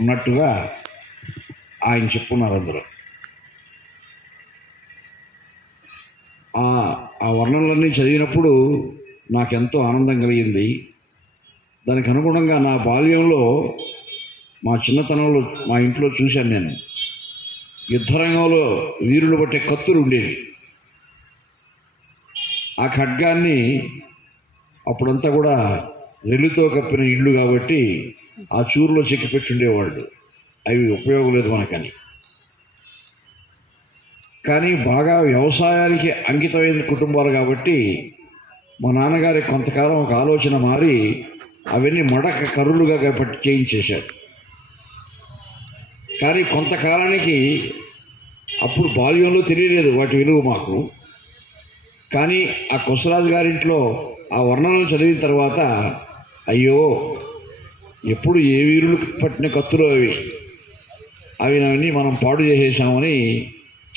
ఉన్నట్టుగా ఆయన చెప్పున్నారు. అందులో ఆ వర్ణనలన్నీ చదివినప్పుడు నాకెంతో ఆనందం కలిగింది. దానికి అనుగుణంగా నా బాల్యంలో, మా చిన్నతనంలో మా ఇంట్లో చూశాను నేను. యుద్ధరంగంలో వీరులు పట్టే కత్తులు ఉండేవి. ఆ ఖడ్గాన్ని అప్పుడంతా కూడా రెల్లుతో కప్పిన ఇళ్ళు కాబట్టి ఆ చూరులో చెక్కి పెట్టి ఉండేవాళ్ళు. అవి ఉపయోగం లేదు మనకని. కానీ బాగా వ్యవసాయానికి అంకితమైన కుటుంబాలు కాబట్టి మా నాన్నగారి కొంతకాలం ఒక ఆలోచన మారి అవన్నీ మడక కర్రులుగా పట్టి చేయించేశారు. కానీ కొంతకాలానికి అప్పుడు బాల్యంలో తెలియలేదు వాటి విలువ మాకు. కానీ ఆ కొసరాజు గారింట్లో ఆ వర్ణనలు చదివిన తర్వాత అయ్యో, ఎప్పుడు ఏ వీరులు పట్టిన కత్తులు అవన్నీ మనం పాడు చేసేసామని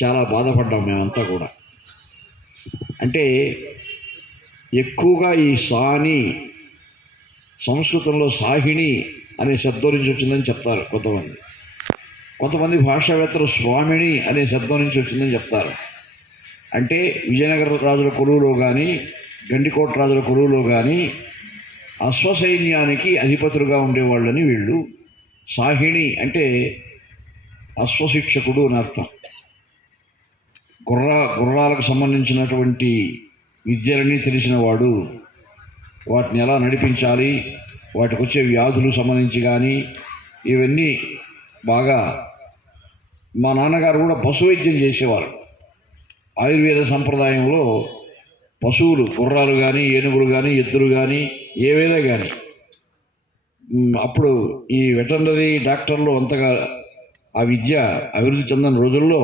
చాలా బాధపడ్డాం మేమంతా కూడా. అంటే ఎక్కువగా ఈ సాని సంస్కృతంలో సాహిణి అనే శబ్దం నుంచి వచ్చిందని చెప్తారు కొంతమంది భాషావేత్తలు స్వామిని అనే శబ్దం నుంచి వచ్చిందని చెప్తారు. అంటే విజయనగర రాజుల కొలువులో కానీ, గండికోట రాజుల కొలువులో కానీ అశ్వసైన్యానికి అధిపతులుగా ఉండేవాళ్ళని వీళ్ళు. సాహిణి అంటే అశ్వశిక్షకుడు అని అర్థం. గుర్రాలకు సంబంధించినటువంటి విద్యలన్నీ తెలిసిన వాడు. వాటిని ఎలా నడిపించాలి, వాటికి వచ్చే వ్యాధులు సంబంధించి కానీ ఇవన్నీ బాగా. మా నాన్నగారు కూడా పశు వైద్యం చేసేవారు. ఆయుర్వేద సంప్రదాయంలో పశువులు, గుర్రాలు కానీ, ఏనుగులు కానీ, ఎద్దులు కానీ, ఏవైనా కానీ, అప్పుడు ఈ వెటర్నరీ డాక్టర్లు అంతగా ఆ విద్య అభివృద్ధి చెందిన రోజుల్లో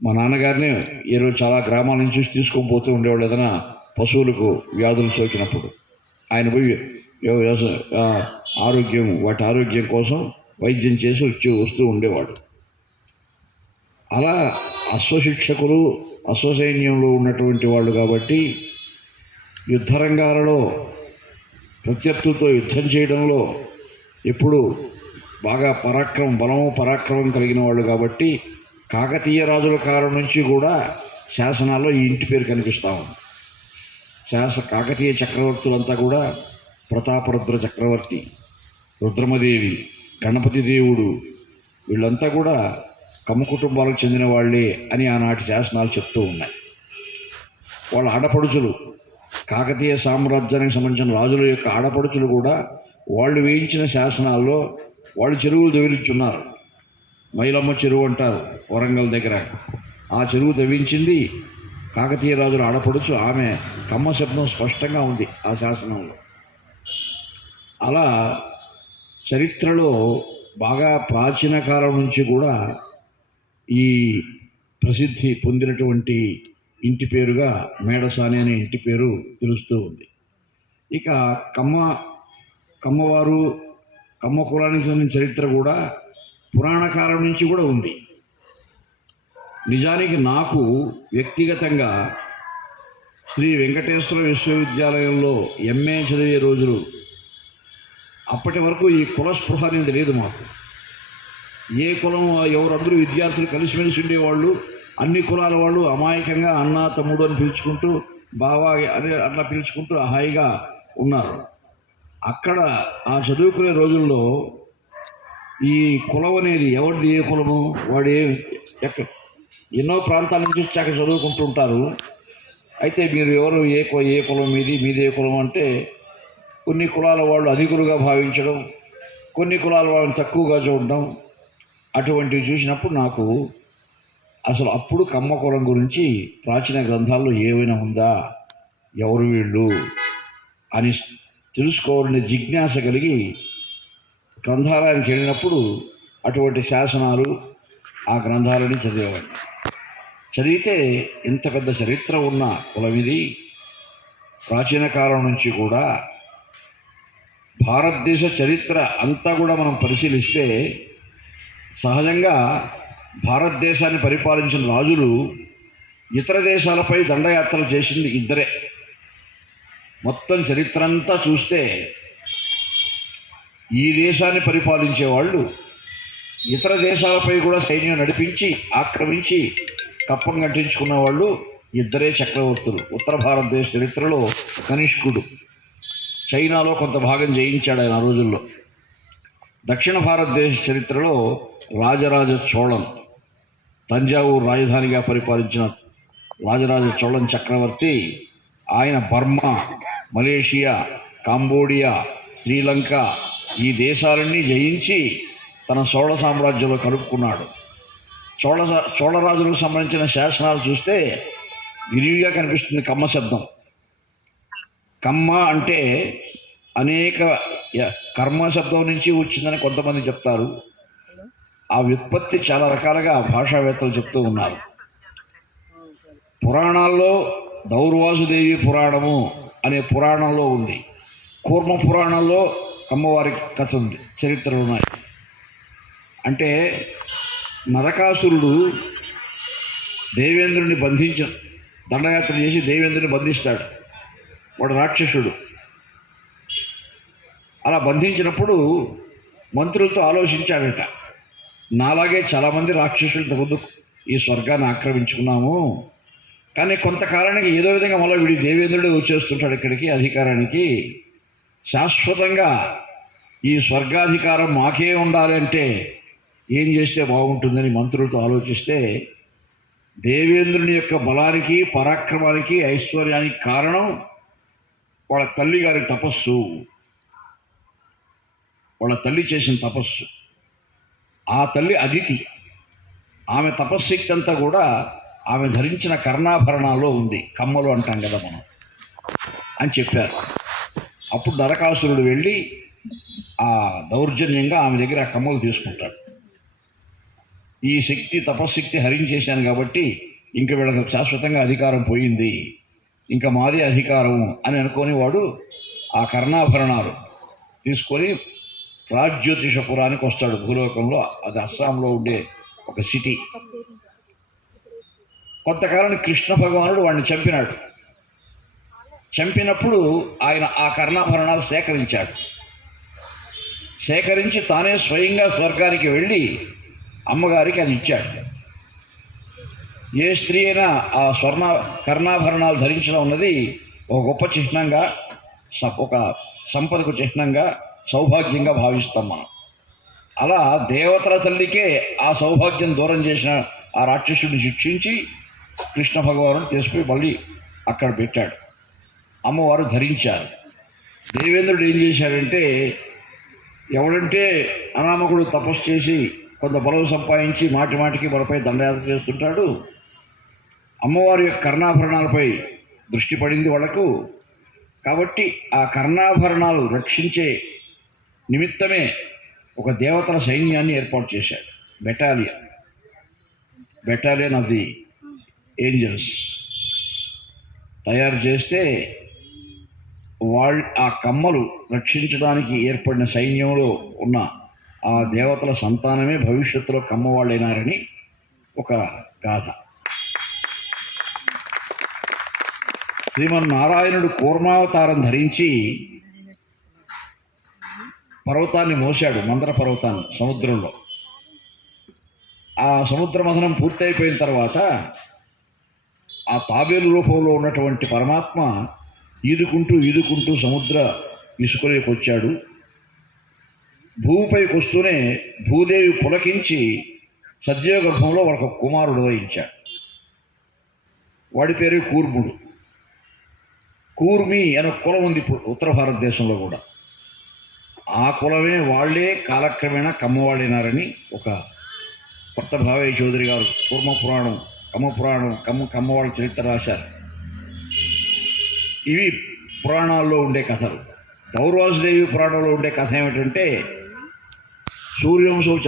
మా నాన్నగారిని ఈరోజు చాలా గ్రామాల నుంచి తీసుకొని పోతూ ఉండేవాళ్ళు. ఏదైనా పశువులకు వ్యాధులు సోకినప్పుడు ఆయన పోయి వాటి ఆరోగ్యం కోసం వైద్యం చేసి వస్తూ ఉండేవాడు. అలా అశ్వశిక్షకులు, అశ్వసైన్యంలో ఉన్నటువంటి వాళ్ళు కాబట్టి యుద్ధరంగాలలో ప్రత్యర్థులతో యుద్ధం చేయడంలో ఎప్పుడు బాగా పరాక్రమం కలిగిన వాళ్ళు కాబట్టి కాకతీయ రాజుల కాలం నుంచి కూడా శాసనాల్లో ఈ ఇంటి పేరు కనిపిస్తూ ఉంది. కాకతీయ చక్రవర్తులంతా కూడా ప్రతాపరుద్ర చక్రవర్తి, రుద్రమదేవి, గణపతి దేవుడు, వీళ్ళంతా కూడా కమ్మ కుటుంబాలకు చెందిన వాళ్ళే అని ఆనాటి శాసనాలు చెప్తూ ఉన్నాయి. వాళ్ళ ఆడపడుచులు, కాకతీయ సామ్రాజ్యానికి సంబంధించిన రాజుల యొక్క ఆడపడుచులు కూడా వాళ్ళు వేయించిన శాసనాల్లో వాళ్ళు చెరువులు తవ్వించున్నారు. మైలమ్మ చెరువు అంటారు వరంగల్ దగ్గర. ఆ చెరువు తవ్వించింది కాకతీయ రాజుల ఆడపడుచు. ఆమె కమ్మ శబ్దం స్పష్టంగా ఉంది ఆ శాసనంలో. అలా చరిత్రలో బాగా ప్రాచీన కాలం నుంచి కూడా ఈ ప్రసిద్ధి పొందినటువంటి ఇంటి పేరుగా మేడసాని అనే ఇంటి పేరు తెలుస్తూ ఉంది. ఇక కమ్మవారు, కమ్మ కులానికి చెందిన చరిత్ర కూడా పురాణ కాలం నుంచి కూడా ఉంది. నిజానికి నాకు వ్యక్తిగతంగా శ్రీ వెంకటేశ్వర విశ్వవిద్యాలయంలో ఎంఏ చదివే రోజులు, అప్పటి వరకు ఈ కులస్పృహ అనేది లేదు మాకు. ఏ కులం ఎవరందరూ విద్యార్థులు కలిసిమెలిసి ఉండేవాళ్ళు. అన్ని కులాల వాళ్ళు అమాయకంగా అన్న, తమ్ముడు అని పిలుచుకుంటూ, బావా అని అట్లా పిలుచుకుంటూ హాయిగా ఉన్నారు. అక్కడ ఆ చదువుకునే రోజుల్లో ఈ కులం అనేది ఎవరిది, ఏ కులము, వాడు ఎన్నో ప్రాంతాల నుంచి వచ్చాక చదువుకుంటూ ఉంటారు. అయితే మీరు ఎవరు, ఏ కులం మీది ఏ కులం అంటే కొన్ని కులాల వాళ్ళు అధికులుగా భావించడం, కొన్ని కులాల వాళ్ళని తక్కువగా చూడడం, అటువంటివి చూసినప్పుడు నాకు అసలు అప్పుడు కమ్మ కులం గురించి ప్రాచీన గ్రంథాల్లో ఏమైనా ఉందా, ఎవరు వీళ్ళు అని తెలుసుకోవాలనే జిజ్ఞాస కలిగి గ్రంథాలయానికి వెళ్ళినప్పుడు అటువంటి శాసనాలు, ఆ గ్రంథాలని చదివేవాడిని. చదివితే ఇంత పెద్ద చరిత్ర ఉన్న కులం ఇది. ప్రాచీన కాలం నుంచి కూడా భారతదేశ చరిత్ర అంతా కూడా మనం పరిశీలిస్తే సహజంగా భారతదేశాన్ని పరిపాలించిన రాజులు ఇతర దేశాలపై దండయాత్రలు చేసింది ఇద్దరే. మొత్తం చరిత్ర అంతా చూస్తే ఈ దేశాన్ని పరిపాలించే వాళ్ళు ఇతర దేశాలపై కూడా సైన్యం నడిపించి ఆక్రమించి కప్పం కట్టించుకున్న వాళ్ళు ఇద్దరే చక్రవర్తులు. ఉత్తర భారతదేశ చరిత్రలో కనిష్కుడు, చైనాలో కొంత భాగం జయించాడు ఆయన ఆ రోజుల్లో. దక్షిణ భారతదేశ చరిత్రలో రాజరాజ చోళన్, తంజావూరు రాజధానిగా పరిపాలించిన రాజరాజ చోళన్ చక్రవర్తి, ఆయన బర్మా, మలేషియా, కాంబోడియా, శ్రీలంక ఈ దేశాలన్నీ జయించి తన చోళ సామ్రాజ్యంలో కలుపుకున్నాడు. చోళరాజులకు సంబంధించిన శాసనాలు చూస్తే విరివిగా కనిపిస్తుంది కమ్మ శబ్దం. కమ్మ అంటే అనేక కర్మ శబ్దం నుంచి వచ్చిందని కొంతమంది చెప్తారు. ఆ వ్యుత్పత్తి చాలా రకాలుగా భాషావేత్తలు చెప్తూ ఉన్నారు. పురాణాల్లో దౌర్వాసుదేవి పురాణము అనే పురాణంలో ఉంది. కూర్మ పురాణంలో కమ్మవారి కథ ఉంది, చరిత్రలు ఉన్నాయి. అంటే నరకాసురుడు దేవేంద్రుని దండయాత్ర చేసి దేవేంద్రుని బంధిస్తాడు. వాడు రాక్షసుడు. అలా బంధించినప్పుడు మంత్రులతో ఆలోచించాడట, నాలాగే చాలామంది రాక్షసులతో ముందు ఈ స్వర్గాన్ని ఆక్రమించుకున్నాము, కానీ కొంతకాలానికి ఏదో విధంగా మళ్ళీ వీడి దేవేంద్రుడు వచ్చేస్తుంటాడు ఇక్కడికి అధికారానికి. శాశ్వతంగా ఈ స్వర్గాధికారం మాకే ఉండాలి అంటే ఏం చేస్తే బాగుంటుందని మంత్రులతో ఆలోచిస్తే దేవేంద్రుని యొక్క బలానికి, పరాక్రమానికి, ఐశ్వర్యానికి కారణం వాళ్ళ తల్లి గారి తపస్సు, వాళ్ళ తల్లి చేసిన తపస్సు. ఆ తల్లి అదితి, ఆమె తపశ్శక్తి అంతా కూడా ఆమె ధరించిన కర్ణాభరణాల్లో ఉంది, కమ్మలు అంటాం కదా మనం అని చెప్పారు. అప్పుడు నరకాసురుడు వెళ్ళి ఆ దౌర్జన్యంగా ఆమె దగ్గర ఆ కమ్మలు తీసుకుంటాడు. ఈ శక్తి తపశ్శక్తి హరించేశాను కాబట్టి ఇంక వీళ్ళకి శాశ్వతంగా అధికారం పోయింది, ఇంకా మాదే అధికారం అని అనుకొని వాడు ఆ కర్ణాభరణాలు తీసుకొని రాజ్యోతిషపురానికి వస్తాడు. భూలోకంలో, అది అస్సాంలో ఉండే ఒక సిటీ. కొంతకాలం కృష్ణ భగవానుడు వాడిని చంపినాడు. చంపినప్పుడు ఆయన ఆ కర్ణాభరణాలు సేకరించి తానే స్వయంగా స్వర్గానికి వెళ్ళి అమ్మగారికి అది ఇచ్చాడు. ఏ స్త్రీ అయినా ఆ కర్ణాభరణాలు ధరించడం ఉన్నది ఒక గొప్ప చిహ్నంగా, ఒక సంపదకు చిహ్నంగా, సౌభాగ్యంగా భావిస్తాం మనం. అలా దేవతల తల్లికే ఆ సౌభాగ్యం దూరం చేసిన ఆ రాక్షసుడిని శిక్షించి కృష్ణ భగవానుడు తీసుకుని మళ్ళీ అక్కడ పెట్టాడు. అమ్మవారు ధరించారు. దేవేంద్రుడు ఏం చేశాడంటే, ఎవడంటే అనామకుడు తపస్సు చేసి కొంత బలం సంపాదించి మాటి మాటికి మనపై దండయాత్ర చేస్తుంటాడు. అమ్మవారి యొక్క కర్ణాభరణాలపై దృష్టి పడింది వాళ్లకు. కాబట్టి ఆ కర్ణాభరణాలు రక్షించే నిమిత్తమే ఒక దేవతల సైన్యాన్ని ఏర్పాటు చేశాడు. బెటాలియన్ ఆఫ్ ది ఏంజల్స్ తయారు చేస్తే ఆ కమ్మలు రక్షించడానికి ఏర్పడిన సైన్యంలో ఉన్న ఆ దేవతల సంతానమే భవిష్యత్తులో కమ్మవాళ్ళైనారని ఒక గాథ. శ్రీమన్నారాయణుడు కూర్మావతారం ధరించి పర్వతాన్ని మోశాడు, మందర పర్వతాన్ని సముద్రంలో. ఆ సముద్ర మథనం పూర్తయిపోయిన తర్వాత ఆ తాబేలు రూపంలో ఉన్నటువంటి పరమాత్మ ఈదుకుంటూ సముద్ర ఇసుకలోకి వచ్చాడు. భూమిపైకి వస్తూనే భూదేవి పులకించి సజ్జీవ గర్భంలో ఒక కుమారుడు వహించాడు. వాడి పేరు కూర్ముడు. కూర్మి అనే కులం ఉంది ఇప్పుడు ఉత్తర భారతదేశంలో కూడా. ఆ కులమే వాళ్లే కాలక్రమేణా కమ్మవాళ్ళైనారని ఒక కొత్త భావయ్య చౌదరి గారు కూర్మ పురాణం, కమ్మవాళ్ళ చరిత్ర రాశారు. ఇవి పురాణాల్లో ఉండే కథలు. దౌర్వాసుదేవి పురాణంలో ఉండే కథ ఏమిటంటే, సూర్యవంశం